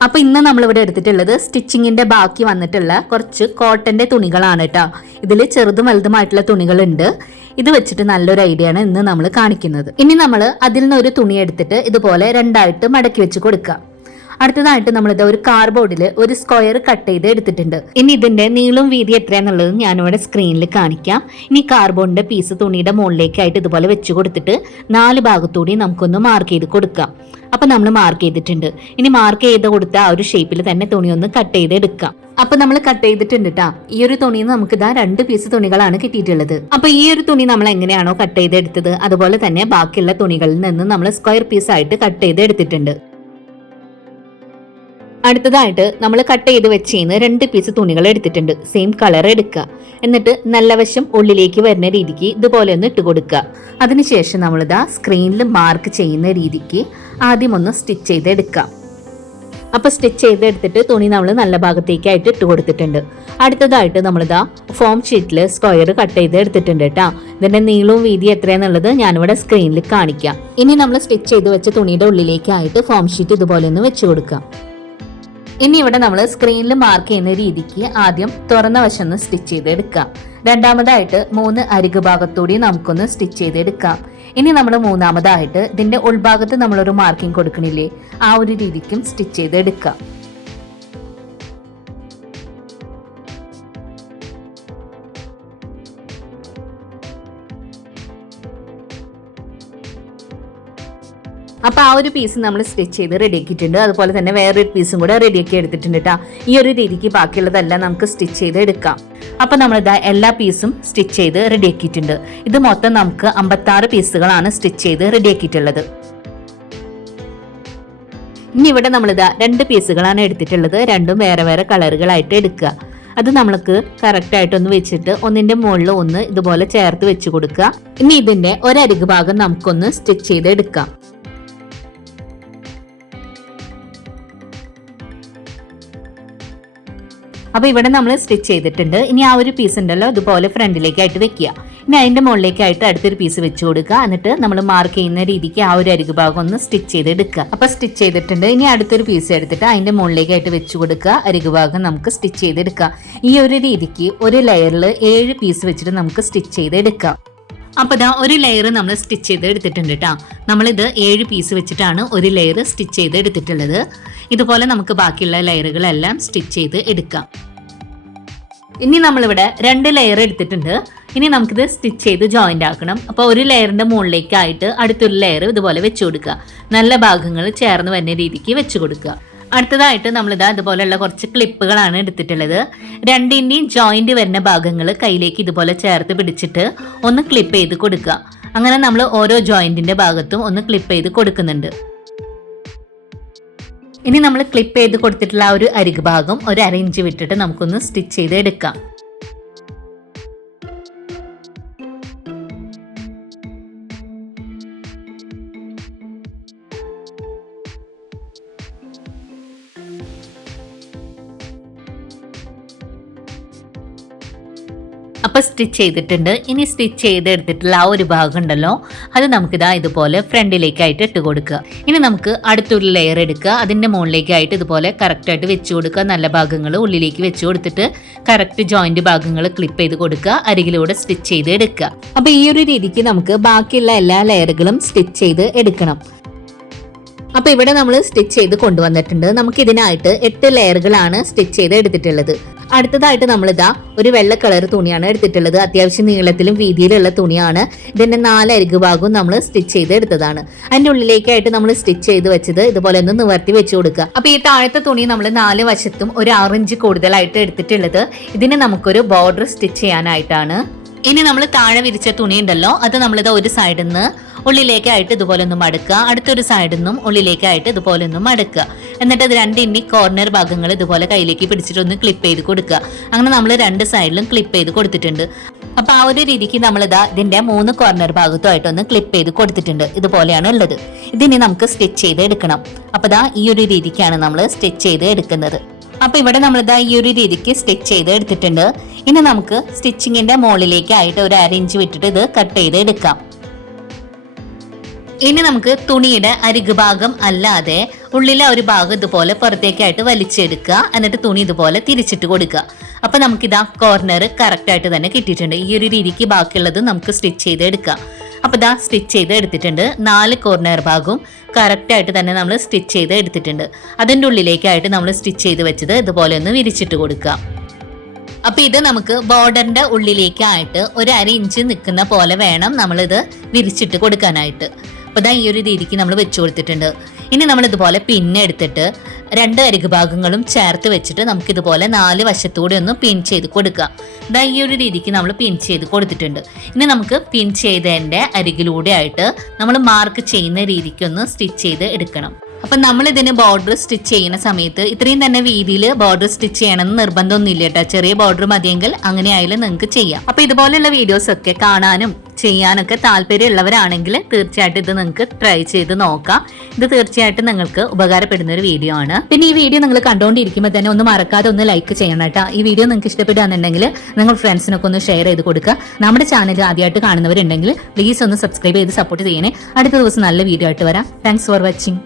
അപ്പൊ ഇന്ന് നമ്മൾ ഇവിടെ എടുത്തിട്ടുള്ളത് സ്റ്റിച്ചിങ്ങിന്റെ ബാക്കി വന്നിട്ടുള്ള കുറച്ച് കോട്ടന്റെ തുണികളാണ് കേട്ടോ. ഇതിൽ ചെറുതും വലുതുമായിട്ടുള്ള തുണികളുണ്ട്. ഇത് വെച്ചിട്ട് നല്ലൊരു ഐഡിയ ആണ് ഇന്ന് നമ്മൾ കാണിക്കുന്നത്. ഇനി നമ്മൾ അതിൽ നിന്ന് ഒരു തുണി എടുത്തിട്ട് ഇതുപോലെ രണ്ടായിട്ട് മടക്കി വെച്ച് കൊടുക്കാം അടുത്തതായിട്ട് നമ്മളിത് ഒരു കാർബോർഡിൽ ഒരു സ്ക്വയർ കട്ട് ചെയ്ത് എടുത്തിട്ടുണ്ട്. ഇനി ഇതിന്റെ നീളും വീതി എത്രയാന്നുള്ളത് ഞാനിവിടെ സ്ക്രീനിൽ കാണിക്കാം. ഇനി കാർബോർഡിന്റെ പീസ് തുണിയുടെ മുകളിലേക്കായിട്ട് ഇതുപോലെ വെച്ച് കൊടുത്തിട്ട് നാല് ഭാഗത്തൂടി നമുക്കൊന്ന് മാർക്ക് ചെയ്ത് കൊടുക്കാം. അപ്പൊ നമ്മൾ മാർക്ക് ചെയ്തിട്ടുണ്ട്. ഇനി മാർക്ക് ചെയ്ത് കൊടുത്ത ആ ഒരു ഷേപ്പിൽ തന്നെ തുണി ഒന്ന് കട്ട് ചെയ്ത് എടുക്കാം. അപ്പൊ നമ്മൾ കട്ട് ചെയ്തിട്ടുണ്ട് ട്ടാ. ഈ ഒരു തുണിയിൽ നിന്ന് നമുക്ക് ഇതാ രണ്ട് പീസ് തുണികളാണ് കിട്ടിയിട്ടുള്ളത്. അപ്പൊ ഈ ഒരു തുണി നമ്മൾ എങ്ങനെയാണോ കട്ട് ചെയ്ത് എടുത്തത്? അതുപോലെ തന്നെ ബാക്കിയുള്ള തുണികളിൽ നിന്ന് നമ്മൾ സ്ക്വയർ പീസ് ആയിട്ട് കട്ട് ചെയ്ത് എടുത്തിട്ടുണ്ട്. അടുത്തതായിട്ട് നമ്മൾ കട്ട് ചെയ്ത് വെച്ചിന്ന് രണ്ട് പീസ് തുണികൾ എടുത്തിട്ടുണ്ട്. സെയിം കളർ എടുക്കുക. എന്നിട്ട് നല്ല വശം ഉള്ളിലേക്ക് വരുന്ന രീതിക്ക് ഇതുപോലെ ഒന്ന് ഇട്ട് കൊടുക്കുക. അതിനുശേഷം നമ്മളിതാ സ്ക്രീനിൽ മാർക്ക് ചെയ്യുന്ന രീതിക്ക് ആദ്യം ഒന്ന് സ്റ്റിച്ച് ചെയ്ത് എടുക്കാം അപ്പോൾ സ്റ്റിച്ച് ചെയ്തെടുത്തിട്ട് തുണി നമ്മൾ നല്ല ഭാഗത്തേക്കായിട്ട് ഇട്ട് കൊടുത്തിട്ടുണ്ട്. അടുത്തതായിട്ട് നമ്മളിതാ ഫോം ഷീറ്റിൽ സ്ക്വയർ കട്ട് ചെയ്ത് എടുത്തിട്ടുണ്ട് കേട്ടോ ഇതിന്റെ നീളവും വീതി എത്രയാന്നുള്ളത് ഞാനിവിടെ സ്ക്രീനിൽ കാണിക്കാം. ഇനി നമ്മൾ സ്റ്റിച്ച് ചെയ്ത് വെച്ച തുണിയുടെ ഉള്ളിലേക്കായിട്ട് ഫോം ഷീറ്റ് ഇതുപോലെ ഒന്ന് വെച്ച് കൊടുക്കാം ഇനി ഇവിടെ നമ്മൾ സ്ക്രീനിൽ മാർക്ക് ചെയ്യുന്ന രീതിക്ക് ആദ്യം തുറന്ന വശം ഒന്ന് സ്റ്റിച്ച് ചെയ്തെടുക്കാം. രണ്ടാമതായിട്ട് മൂന്ന് അരിക് ഭാഗത്തൂടി നമുക്കൊന്ന് സ്റ്റിച്ച് ചെയ്തെടുക്കാം. ഇനി നമ്മൾ മൂന്നാമതായിട്ട് ഇതിന്റെ ഉൾഭാഗത്ത് നമ്മളൊരു മാർക്കിംഗ് കൊടുക്കണില്ലേ? ആ ഒരു രീതിക്കും സ്റ്റിച്ച് ചെയ്ത് എടുക്കാം അപ്പൊ ആ ഒരു പീസ് നമ്മൾ സ്റ്റിച്ച് ചെയ്ത് റെഡിയാക്കിയിട്ടുണ്ട് അതുപോലെ തന്നെ വേറൊരു പീസും കൂടെ റെഡിയാക്കി എടുത്തിട്ടുണ്ട് കേട്ടോ ഈ ഒരു രീതിക്ക് ബാക്കിയുള്ളതെല്ലാം നമുക്ക് സ്റ്റിച്ച് ചെയ്ത് എടുക്കാം. അപ്പൊ നമ്മളിതാ എല്ലാ പീസും സ്റ്റിച്ച് ചെയ്ത് റെഡിയാക്കിയിട്ടുണ്ട് ഇത് മൊത്തം നമുക്ക് അമ്പത്താറ് പീസുകളാണ് സ്റ്റിച്ച് ചെയ്ത് റെഡിയാക്കിയിട്ടുള്ളത് ഇനി ഇവിടെ നമ്മളിതാ രണ്ട് പീസുകളാണ് എടുത്തിട്ടുള്ളത്. രണ്ടും വേറെ വേറെ കളറുകളായിട്ട് എടുക്കുക. അത് നമ്മൾക്ക് കറക്റ്റ് ആയിട്ടൊന്ന് വെച്ചിട്ട് ഒന്നിന്റെ മുകളിൽ ഒന്ന് ഇതുപോലെ ചേർത്ത് വെച്ച് കൊടുക്കുക. ഇനി ഇതിന്റെ ഒരരികു ഭാഗം നമുക്കൊന്ന് സ്റ്റിച്ച് ചെയ്ത് എടുക്കാം. അപ്പൊ ഇവിടെ നമ്മൾ സ്റ്റിച്ച് ചെയ്തിട്ടുണ്ട്. ഇനി ആ ഒരു പീസ് ഉണ്ടല്ലോ ഇതുപോലെ ഫ്രണ്ടിലേക്കായിട്ട് വെക്കുക. ഇനി അതിന്റെ മുകളിലേക്കായിട്ട് അടുത്തൊരു പീസ് വെച്ച് കൊടുക്കുക. എന്നിട്ട് നമ്മൾ മാർക്ക് ചെയ്യുന്ന രീതിക്ക് ആ ഒരു അരികു ഭാഗം ഒന്ന് സ്റ്റിച്ച് ചെയ്ത് എടുക്കുക. അപ്പൊ സ്റ്റിച്ച് ചെയ്തിട്ടുണ്ട്. ഇനി അടുത്തൊരു പീസ് എടുത്തിട്ട് അതിന്റെ മുകളിലേക്കായിട്ട് വെച്ച് കൊടുക്കുക. അരികു ഭാഗം നമുക്ക് സ്റ്റിച്ച് ചെയ്തെടുക്കാം ഈ ഒരു രീതിക്ക് ഒരു ലെയറിൽ ഏഴ് പീസ് വെച്ചിട്ട് നമുക്ക് സ്റ്റിച്ച് ചെയ്തെടുക്കാം അപ്പൊ ഇതാ ഒരു ലെയർ നമ്മൾ സ്റ്റിച്ച് ചെയ്ത് എടുത്തിട്ടുണ്ട് കേട്ടോ നമ്മളിത് ഏഴ് പീസ് വെച്ചിട്ടാണ് ഒരു ലെയർ സ്റ്റിച്ച് ചെയ്ത് എടുത്തിട്ടുള്ളത് ഇതുപോലെ നമുക്ക് ബാക്കിയുള്ള ലെയറുകളെല്ലാം സ്റ്റിച്ച് ചെയ്ത് എടുക്കാം. ഇനി നമ്മളിവിടെ രണ്ട് ലെയർ എടുത്തിട്ടുണ്ട്. ഇനി നമുക്കിത് സ്റ്റിച്ച് ചെയ്ത് ജോയിന്റ് ആക്കണം. അപ്പോൾ ഒരു ലെയറിന്റെ മുകളിലേക്കായിട്ട് അടുത്തൊരു ലെയർ ഇതുപോലെ വെച്ച് കൊടുക്കുക. നല്ല ഭാഗങ്ങൾ ചേർന്ന് വരുന്ന രീതിക്ക് വെച്ച് കൊടുക്കുക. അടുത്തതായിട്ട് നമ്മളിതാ ഇതുപോലെയുള്ള കുറച്ച് ക്ലിപ്പുകളാണ് എടുത്തിട്ടുള്ളത്. രണ്ടിന്റെയും ജോയിന്റ് വരുന്ന ഭാഗങ്ങൾ കയ്യിലേക്ക് ഇതുപോലെ ചേർത്ത് പിടിച്ചിട്ട് ഒന്ന് ക്ലിപ്പ് ചെയ്ത് കൊടുക്കുക. അങ്ങനെ നമ്മൾ ഓരോ ജോയിന്റിന്റെ ഭാഗത്തും ഒന്ന് ക്ലിപ്പ് ചെയ്ത് കൊടുക്കുന്നുണ്ട്. ഇനി നമ്മൾ ക്ലിപ്പ് ചെയ്ത് കൊടുത്തിട്ടുള്ള ആ ഒരു അരിക് ഭാഗം ഒരു അര ഇഞ്ച് വിട്ടിട്ട് നമുക്കൊന്ന് സ്റ്റിച്ച് ചെയ്ത് എടുക്കാം. അപ്പോൾ സ്റ്റിച്ച് ചെയ്തിട്ടുണ്ട്. ഇനി സ്റ്റിച്ച് ചെയ്തെടുത്തിട്ടുള്ള ആ ഒരു ഭാഗം ഉണ്ടല്ലോ അത് നമുക്കിതാ ഇതുപോലെ ഫ്രണ്ടിലേക്കായിട്ട് ഇട്ട് കൊടുക്കുക. ഇനി നമുക്ക് അടുത്തൊരു ലെയർ എടുക്കുക. അതിന്റെ മുകളിലേക്കായിട്ട് ഇതുപോലെ കറക്റ്റായിട്ട് വെച്ച് കൊടുക്കുക. നല്ല ഭാഗങ്ങൾ ഉള്ളിലേക്ക് വെച്ച് കൊടുത്തിട്ട് കറക്റ്റ് ജോയിന്റ് ഭാഗങ്ങൾ ക്ലിപ്പ് ചെയ്ത് കൊടുക്കുക. അരികിലൂടെ സ്റ്റിച്ച് ചെയ്ത് എടുക്കുക. അപ്പോൾ ഈ ഒരു രീതിക്ക് നമുക്ക് ബാക്കിയുള്ള എല്ലാ ലെയറുകളും സ്റ്റിച്ച് ചെയ്ത് എടുക്കണം. അപ്പോൾ ഇവിടെ നമ്മൾ സ്റ്റിച്ച് ചെയ്ത് കൊണ്ടുവന്നിട്ടുണ്ട്. നമുക്ക് ഇതിനായിട്ട് എട്ട് ലെയറുകളാണ് സ്റ്റിച്ച് ചെയ്ത് എടുത്തിട്ടുള്ളത്. അടുത്തതായിട്ട് നമ്മൾ നമ്മളിതാ ഒരു വെള്ള കളർ തുണിയാണ് എടുത്തിട്ടുള്ളത്. അത്യാവശ്യം നീളത്തിലും വീതിയിലുള്ള തുണിയാണ്. ഇതിന്റെ നാല് ഭാഗവും നമ്മൾ സ്റ്റിച്ച് ചെയ്ത് എടുത്തതാണ്. അതിന്റെ ഉള്ളിലേക്കായിട്ട് നമ്മൾ സ്റ്റിച്ച് ചെയ്ത് വെച്ചത് ഇതുപോലെ ഒന്ന് നിവർത്തി വെച്ച് കൊടുക്കുക. അപ്പൊ ഈ താഴത്തെ തുണി നമ്മൾ നാല് വശത്തും ഒരു ആറിഞ്ച് കൂടുതലായിട്ട് എടുത്തിട്ടുള്ളത്. ഇതിന് നമുക്കൊരു ബോർഡർ സ്റ്റിച്ച് ചെയ്യാനായിട്ടാണ് ഇനി നമ്മൾ താഴെ വിരിച്ച തുണി ഉണ്ടല്ലോ അത് നമ്മളിത് ഒരു സൈഡിൽ നിന്ന് ഉള്ളിലേക്കായിട്ട് ഇതുപോലെ ഒന്ന് മടക്കുക. അടുത്തൊരു സൈഡിൽ നിന്നും ഉള്ളിലേക്കായിട്ട് ഇതുപോലെ ഒന്ന് മടക്കുക. എന്നിട്ട് അത് രണ്ട് ഇനി കോർണർ ഭാഗങ്ങൾ ഇതുപോലെ കയ്യിലേക്ക് പിടിച്ചിട്ട് ഒന്ന് ക്ലിപ്പ് ചെയ്ത് കൊടുക്കുക. അങ്ങനെ നമ്മൾ രണ്ട് സൈഡിലും ക്ലിപ്പ് ചെയ്ത് കൊടുത്തിട്ടുണ്ട്. അപ്പൊ ആ ഒരു രീതിക്ക് നമ്മളിതാ ഇതിന്റെ മൂന്ന് കോർണർ ഭാഗത്തുമായിട്ട് ഒന്ന് ക്ലിപ്പ് ചെയ്ത് കൊടുത്തിട്ടുണ്ട്. ഇതുപോലെയാണ് ഉള്ളത്. ഇതിനി നമുക്ക് സ്റ്റിച്ച് ചെയ്ത് എടുക്കണം. അപ്പൊ ദാ ഈ ഒരു രീതിക്കാണ് നമ്മൾ സ്റ്റിച്ച് ചെയ്ത് എടുക്കുന്നത്. അപ്പൊ ഇവിടെ നമ്മളിതാ ഈ ഒരു രീതിക്ക് സ്റ്റിച്ച് ചെയ്ത് എടുത്തിട്ടുണ്ട്. ഇനി നമുക്ക് സ്റ്റിച്ചിങ്ങിന്റെ മുകളിലേക്കായിട്ട് ഒരു അര ഇഞ്ച് വിട്ടിട്ട് ഇത് കട്ട് ചെയ്ത് എടുക്കാം. ഇനി നമുക്ക് തുണിയുടെ അരികു ഭാഗം അല്ലാതെ ഉള്ളിലെ ഒരു ഭാഗം ഇതുപോലെ പുറത്തേക്കായിട്ട് വലിച്ചെടുക്കുക. എന്നിട്ട് തുണി ഇതുപോലെ തിരിച്ചിട്ട് കൊടുക്കുക. അപ്പൊ നമുക്കിതാ കോർണർ കറക്റ്റ് ആയിട്ട് തന്നെ കിട്ടിയിട്ടുണ്ട്. ഈ ഒരു രീതിക്ക് ബാക്കിയുള്ളത് നമുക്ക് സ്റ്റിച്ച് ചെയ്ത് എടുക്കാം. അപ്പൊ ഇതാ സ്റ്റിച്ച് ചെയ്ത് എടുത്തിട്ടുണ്ട്. നാല് കോർണർ ഭാഗവും കറക്റ്റ് ആയിട്ട് തന്നെ നമ്മൾ സ്റ്റിച്ച് ചെയ്ത് എടുത്തിട്ടുണ്ട്. അതിന്റെ ഉള്ളിലേക്കായിട്ട് നമ്മൾ സ്റ്റിച്ച് ചെയ്ത് വെച്ചത് ഇതുപോലെ ഒന്ന് വിരിച്ചിട്ട് കൊടുക്കുക. അപ്പൊ ഇത് നമുക്ക് ബോർഡറിന്റെ ഉള്ളിലേക്കായിട്ട് ഒരു അര ഇഞ്ച് നിൽക്കുന്ന പോലെ വേണം നമ്മളിത് വിരിച്ചിട്ട് കൊടുക്കാനായിട്ട്. അപ്പൊ ഇതാ ഈ ഒരു രീതിക്ക് നമ്മൾ വെച്ചു കൊടുത്തിട്ടുണ്ട്. ഇനി നമ്മൾ ഇതുപോലെ പിന്നെ എടുത്തിട്ട് രണ്ട് അരിക് ഭാഗങ്ങളും ചേർത്ത് വെച്ചിട്ട് നമുക്ക് ഇതുപോലെ നാല് വശത്തൂടെ ഒന്ന് പിൻ ചെയ്ത് കൊടുക്കാം ഇതാ ഈ ഒരു രീതിക്ക് നമ്മൾ പിൻ ചെയ്ത് കൊടുത്തിട്ടുണ്ട്. ഇനി നമുക്ക് പിൻ ചെയ്തതിന്റെ അരികിലൂടെ ആയിട്ട് നമ്മൾ മാർക്ക് ചെയ്യുന്ന രീതിക്ക് ഒന്ന് സ്റ്റിച്ച് ചെയ്ത് എടുക്കണം. അപ്പൊ നമ്മൾ ഇതിന് ബോർഡർ സ്റ്റിച്ച് ചെയ്യുന്ന സമയത്ത് ഇത്രയും തന്നെ വീതിയിൽ ബോർഡർ സ്റ്റിച്ച് ചെയ്യണമെന്ന് നിർബന്ധമൊന്നും ഇല്ല കേട്ടോ. ചെറിയ ബോർഡർ മതിയെങ്കിൽ അങ്ങനെ ആയാലും നിങ്ങൾക്ക് ചെയ്യാം. അപ്പൊ ഇതുപോലെയുള്ള വീഡിയോസ് ഒക്കെ കാണാനും ചെയ്യാനൊക്കെ താല്പര്യമുള്ളവരാണെങ്കിൽ തീർച്ചയായിട്ടും ഇത് നിങ്ങൾക്ക് ട്രൈ ചെയ്ത് നോക്കാം. ഇത് തീർച്ചയായിട്ടും നിങ്ങൾക്ക് ഉപകാരപ്പെടുന്ന ഒരു വീഡിയോ ആണ്. പിന്നെ ഈ വീഡിയോ നിങ്ങൾ കണ്ടുകൊണ്ടിരിക്കുമ്പോൾ തന്നെ ഒന്ന് മറക്കാതെ ഒന്ന് ലൈക്ക് ചെയ്യണം കേട്ടോ. ഈ വീഡിയോ നിങ്ങൾക്ക് ഇഷ്ടപ്പെടുകയാണെന്നുണ്ടെങ്കിൽ നിങ്ങൾ ഫ്രണ്ട്സിനൊക്കെ ഒന്ന് ഷെയർ ചെയ്ത് കൊടുക്കുക. നമ്മുടെ ചാനൽ ആദ്യമായിട്ട് കാണുന്നവരുണ്ടെങ്കിൽ പ്ലീസ് ഒന്ന് സബ്സ്ക്രൈബ് ചെയ്ത് സപ്പോർട്ട് ചെയ്യണേ. അടുത്ത ദിവസം നല്ല വീഡിയോ ആയിട്ട് വരാം. Thanks for watching